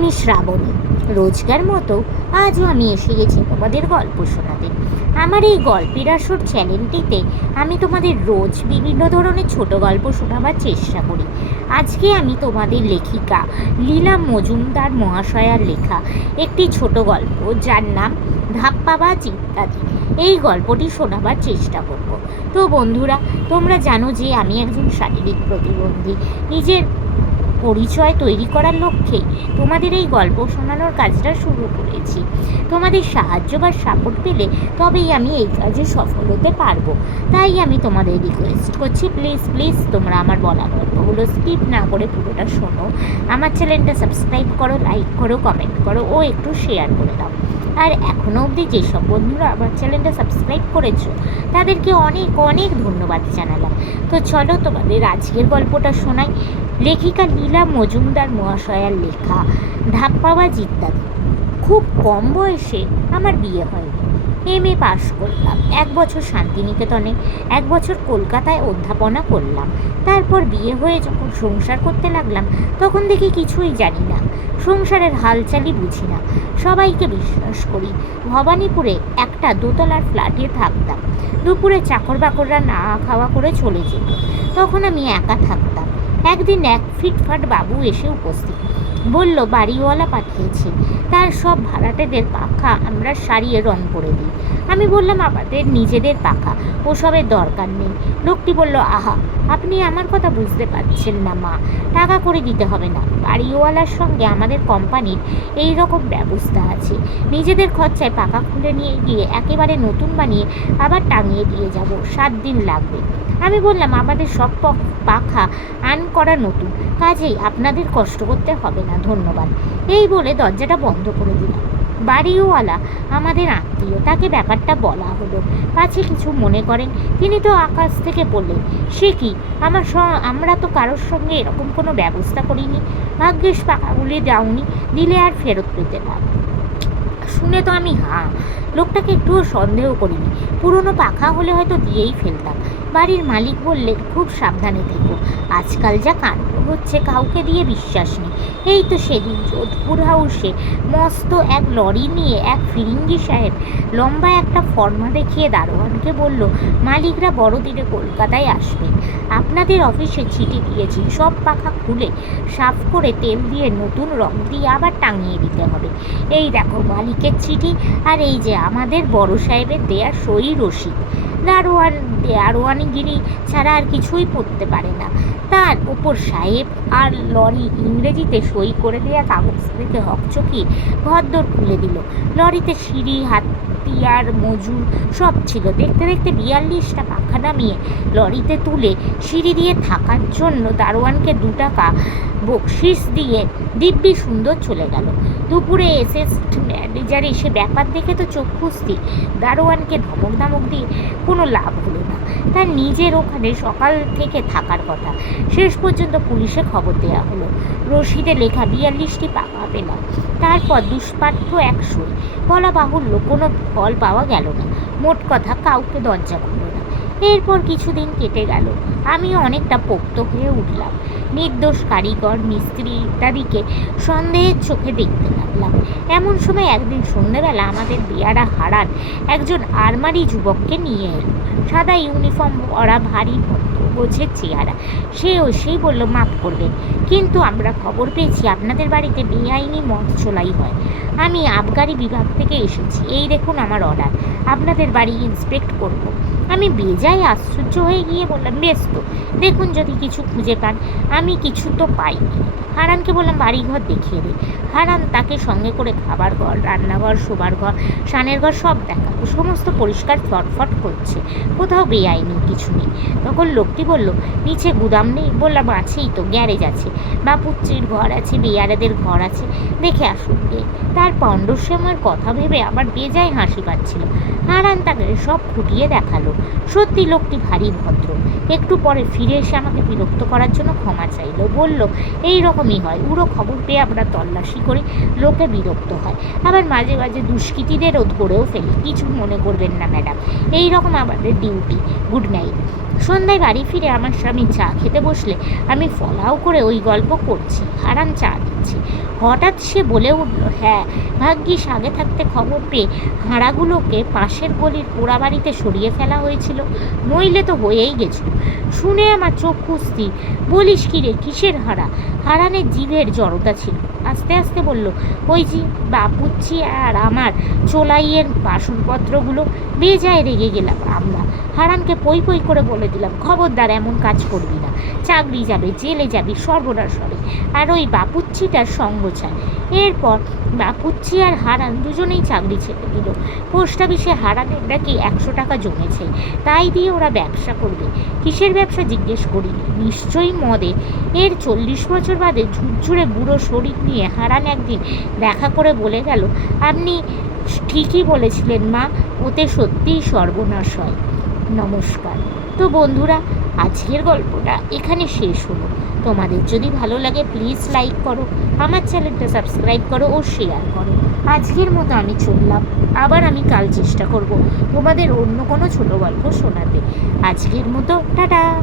আমি শ্রাবণী, রোজকার মতো আজও আমি এসে গেছি তোমাদের গল্প শোনাতে। আমার এই গল্পের আসর চ্যানেলটিতে আমি তোমাদের রোজ বিভিন্ন ধরনের ছোট গল্প শোনাবার চেষ্টা করি। আজকে আমি তোমাদের লেখিকা লীলা মজুমদার মহাশয়ার লেখা একটি ছোট গল্প, যার নাম ধাপ্পাবাজ ইত্যাদি এই গল্পটি শোনাবার চেষ্টা করব। তো বন্ধুরা, তোমরা জানো যে আমি একজন শারীরিক প্রতিবন্ধী। নিজের পরিচয় তৈরি করার লক্ষ্যেই তোমাদের এই গল্প শোনানোর কাজটা শুরু করেছি। তোমাদের সাহায্য বা সাপোর্ট পেলে তবেই আমি এই কাজে সফল হতে পারব। তাই আমি তোমাদের রিকোয়েস্ট করছি প্লিজ প্লিজ তোমরা আমার বলা গল্পগুলো স্কিপ না করে পুরোটা শোনো। আমার চ্যানেলটা সাবস্ক্রাইব করো লাইক করো কমেন্ট করো ও একটু শেয়ার করে দাও। আর এখনও অবধি যেসব বন্ধুরা আমার চ্যানেলটা সাবস্ক্রাইব করেছ, তাদেরকে অনেক অনেক ধন্যবাদ জানালাম। তো চলো তোমাদের আজকের গল্পটা শোনাই। লেখিকা লীলা মজুমদার মহাশয়ার লেখা ধাপ্পাবাজ ইত্যাদি খুব কম বয়সে আমার বিয়ে হয়নি। এম এ পাশ করলাম। এক বছর শান্তিনিকেতনে, এক বছর কলকাতায় অধ্যাপনা করলাম। তারপর বিয়ে হয়ে যখন সংসার করতে লাগলাম, তখন দেখি কিছুই জানি না। সংসারের হালচালই বুঝি না। সবাইকে বিশ্বাস করি, ভবানীপুরে একটা দোতলার ফ্ল্যাটে থাকতাম। দুপুরে চাকর বাকররা না খাওয়া করে চলে যেত। তখন আমি একা থাকতাম। একদিন এক ফিটফাট বাবু এসে উপস্থিত। বলল, বাড়িওয়ালা পাঠিয়েছে। তার সব ভাড়াটেদের পাখা আমরা সারিয়ে রং করে দিই। আমি বললাম, আমাদের নিজেদের পাখা, ওসবের দরকার নেই। লোকটি বলল, আহা, আপনি আমার কথা বুঝতে পারছেন না মা। টাকা করে দিতে হবে না। বাড়িওয়ালার সঙ্গে আমাদের কোম্পানির এই রকম ব্যবস্থা আছে। নিজেদের খরচায় পাকা খুলে নিয়ে গিয়ে একেবারে নতুন বানিয়ে আবার টাঙিয়ে দিয়ে যাব। সাত দিন লাগবে। আমি বললাম, আমাদের সব পাখা আন করা নতুন। কাজেই আপনাদের কষ্ট করতে হবে না, ধন্যবাদ। এই বলে দরজাটা বন্ধ করে দিলাম বাড়িওয়ালা, আমাদের আত্মীয়, তাকে ব্যাপারটা বলা হলো। পাছে কিছু মনে করেন। তিনি তো আকাশ থেকে বললেন, সে কি? আমার স- আমরা তো কারোর সঙ্গে এরকম কোনো ব্যবস্থা করিনি। ভাগ্যেশ পাকাগুলি দাওনি, দিলে আর ফেরত পেতে না শুনে তো আমি হা লোকটাকে একটুও সন্দেহ করিনি। পুরনো পাখা হলে হয়তো দিয়েই ফেলতাম। বাড়ির মালিক বললেন, খুব সাবধানে থেকো। আজকাল যা কাণ্ড হচ্ছে, কাউকে দিয়ে বিশ্বাস নেই। এই তো সেদিন যোধপুর হাউসে মস্ত এক লরি নিয়ে এক ফিরিঙ্গি সাহেব লম্বা একটা ফর্মা দেখিয়ে দারোয়ানকে বলল, মালিকরা বড়দিনে কলকাতায় আসবেন। আপনাদের অফিসে চিঠি দিয়েছি সব পাখা খুলে সাফ করে তেল দিয়ে নতুন রং দিয়ে আবার টাঙিয়ে দিতে হবে। এই দেখো মালিকের চিঠি। আর এই যে আমাদের বড় সাহেবের দেয়া সই রসিদ। দারোয়ান দারোয়ানিগিরি ছাড়া আর কিছুই পড়তে পারে না। তার উপর সাহেব আর লরি ইংরেজিতে সই করে দেওয়া কাগজ থেকে হকচকিয়ে ঘরদোর খুলে দিল। লরিতে সিঁড়ি, হাতিয়ার, মজুর সব ছিল। দেখতে দেখতে বিয়াল্লিশটা পাখা নামিয়ে লরিতে তুলে সিঁড়ি দিয়ে থাকার জন্য দারোয়ানকে দু টাকা বকশিস দিয়ে দিব্যি সুন্দর চলে গেল। দুপুরে এসএসট ম্যানেজার এসে ব্যাপার দেখে তো চক্ষু স্থির দারোয়ানকে ধমক ধামক দিয়ে কোনো লাভ হলো না। তার নিজের ওখানে সকাল থেকে থাকার কথা। শেষ পর্যন্ত পুলিশে খবর দেওয়া হলো। রশিদে লেখা বিয়াল্লিশটি পাকা পেলাম তারপর দুষ্পাঠ্য একশোই। বলা বাহুল্য কোনো ফল পাওয়া গেল না। মোট কথা কাউকে দরজা খুলল না। এরপর কিছুদিন কেটে গেল। আমিও অনেকটা পোক্ত হয়ে উঠলাম। নির্দোষ কারিগর, মিস্ত্রি ইত্যাদিকে সন্দেহের চোখে দেখতে লাগলাম এমন সময় একদিন সন্ধ্যেবেলা আমাদের বিয়ারা হারান একজন আরমারি যুবককে নিয়ে এলো। সাদা ইউনিফর্ম পরা ভারী ভদ্র গোছের চেহারা। সেও সেই বলল, মাফ করবেন কিন্তু আমরা খবর পেয়েছি, আপনাদের বাড়িতে বেআইনি মদ চোলাই হয়। আমি আবগারি বিভাগ থেকে এসেছি। এই দেখুন আমার অর্ডার আপনাদের বাড়ি ইন্সপেক্ট করব। আমি বেজায় আশ্চর্য হয়ে গিয়ে বললাম বেশ তো দেখুন যদি কিছু খুঁজে পান। আমি কিছু তো পাইনি হারানকে বললাম, বাড়িঘর দেখিয়ে দিই হারান তাকে সঙ্গে করে খাবার ঘর, রান্নাঘর, শোবার ঘর সানের ঘর সব দেখাল। সমস্ত পরিষ্কার ফটফট করছে। কোথাও বেআইনি কিছু নেই। তখন লোকটি বলল, নিচে গুদাম নেই? বললাম, আছেই তো, গ্যারেজ আছে। বাপুচ্চির ঘর আছে, বেয়ারাদের ঘর আছে, দেখে আসুন গে। তার পণ্ডশ্যামের কথা ভেবে আবার বেজায় হাসি পাচ্ছিল। হারান তাকে সব খুঁটিয়ে দেখাল। সত্যি লোকটি ভারী ভদ্র। একটু পরে ফিরে এসে আমাকে বিরক্ত করার জন্য ক্ষমা চাইলো। বলল, এই রকমই হয়, উড়ো খবর পেয়ে আমরা তল্লাশি করি, লোকে বিরক্ত হয়। আবার মাঝে মাঝে দুষ্কৃতীদেরও ধরেও ফেলি। কিছু মনে করবেন না, ম্যাডাম। এই রকম আমাদের ডিউটি। Good night. সন্ধ্যায় বাড়ি ফিরে আমার স্বামী চা খেতে বসলে আমি ফলাও করে ওই গল্প করছি হারান চা দিচ্ছি। হঠাৎ সে বলে উঠল হ্যাঁ ভাগ্যিস আগে থাকতে খবর পেয়ে হাঁড়াগুলোকে পাশের গলির পোড়াবাড়িতে সরিয়ে ফেলা হয়েছিল, নইলে তো হয়েই গেছিল। শুনে আমার চোখ স্থির বলিস কি রে, কিসের হাড়া? হারানের জিভের জড়তা ছিল। আস্তে আস্তে বলল, ওই যে বাপুচ্ছি আর আমার চোলাইয়ের বাসনপত্রগুলো বেজায় রেগে গেলাম আমরা হারানকে পই পই করে বলে দিলাম, খবরদার, এমন কাজ করবি না চাকরি যাবে, জেলে যাবি, সর্বনাশ হবে। আর ওই বাপুচ্ছিটার সঙ্গ চায়। এরপর বাপুচ্ছি আর হারান দুজনেই চাকরি ছেড়ে দিল। পোস্ট অফিসে হারানের নাকি একশো টাকা জমেছে। তাই দিয়ে ওরা ব্যবসা করবে। কিসের ব্যবসা জিজ্ঞেস করিনি। নিশ্চয়ই মদে। এর চল্লিশ বছর বাদে ঝুরঝুরে বুড়ো শরীর নিয়ে হারান একদিন দেখা করে বলে গেল, আপনি ঠিকই বলেছিলেন মা, ওতে সত্যিই সর্বনাশ হয়। নমস্কার। তো বন্ধুরা আজকের গল্পটা এখানে শেষ হলো। তোমাদের যদি ভালো লাগে প্লিজ লাইক করো, আমার চ্যানেলটা সাবস্ক্রাইব করো ও শেয়ার করো। আজকের মতো আমি চললাম। আবার আমি কাল চেষ্টা করব তোমাদের অন্য কোনো ছোট গল্প শোনাতে। আজকের মতো, টাটা!